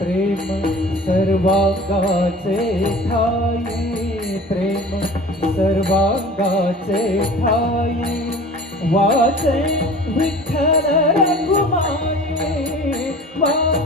प्रेम सर्वांगाचे ठाई. प्रेम सर्वांगाचे ठाई. वाचे विठ्ठल रघुमाई. वा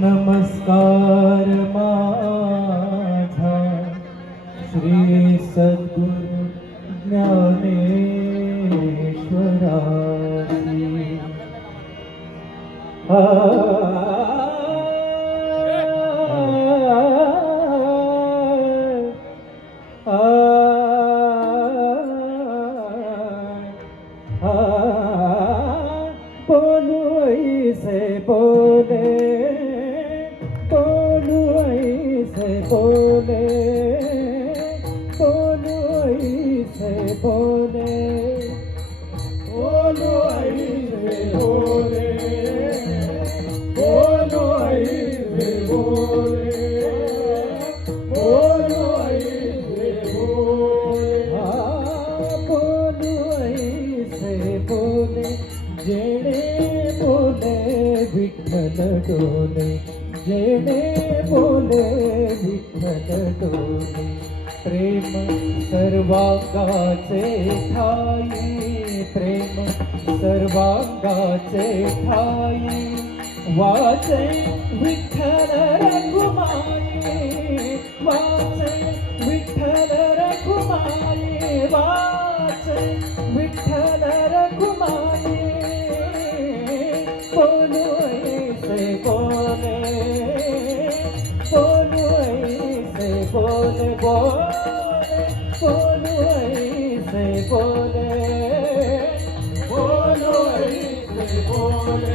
नमस्कार माझा श्री सद्गुरु ज्ञानेश्वरासी आ बोलू बोले बोलू बोलू ऐसे बोले जेणे बोले विठ्ठल डोले जेणे बोले विठ्ठल डोले प्रेम सर्वांगाचे ठाई प्रेम सर्वांगाचे ठाई वाचे विठ्ठल रघुमाये वाचे विठ्ठल रघुमाये वा विठ्ठल रघुमाई बोलू ऐसे बोले बोलू ऐसे बोले बोले बोलू ऐसे बोले बोलू ऐसे बोले बोलू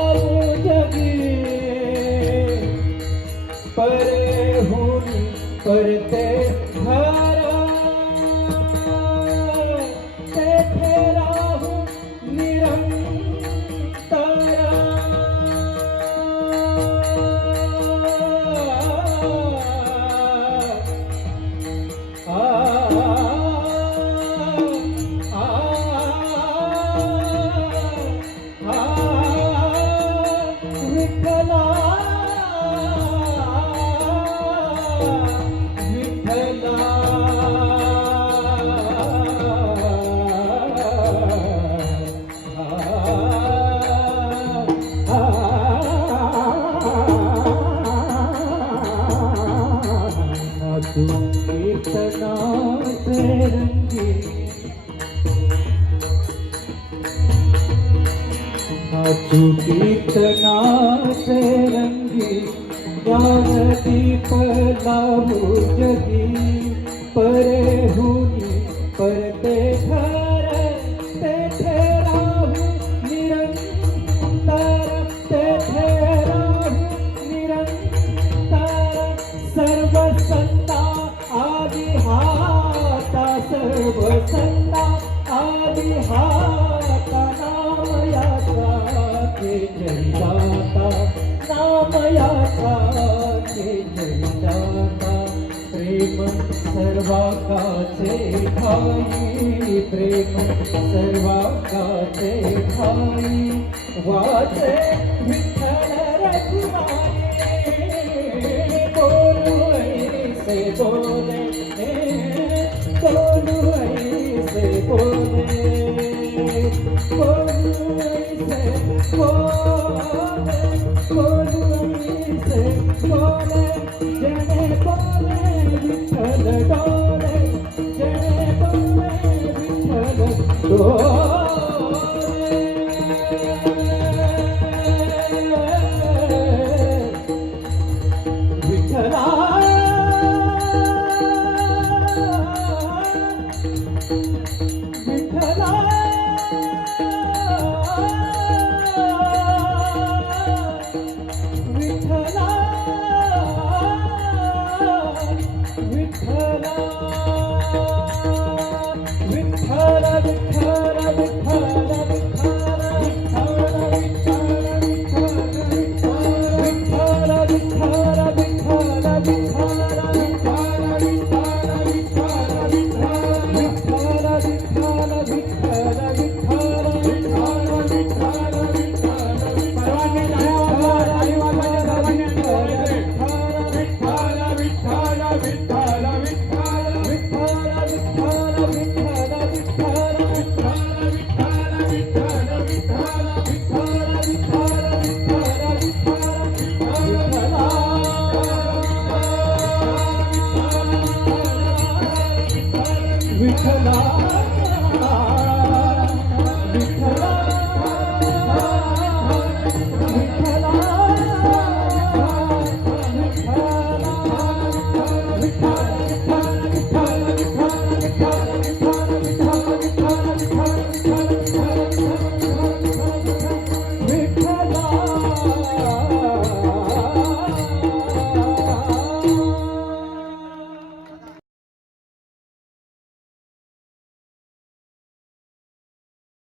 होनी परते नाचू से रंगी ज्ञानदीप लावू जगी परे हुनी परते प्रेम प्रेम सर्वाकाचे ठाई प्रेम सर्वाकाचे ठाई वाचे ವಿಠಲ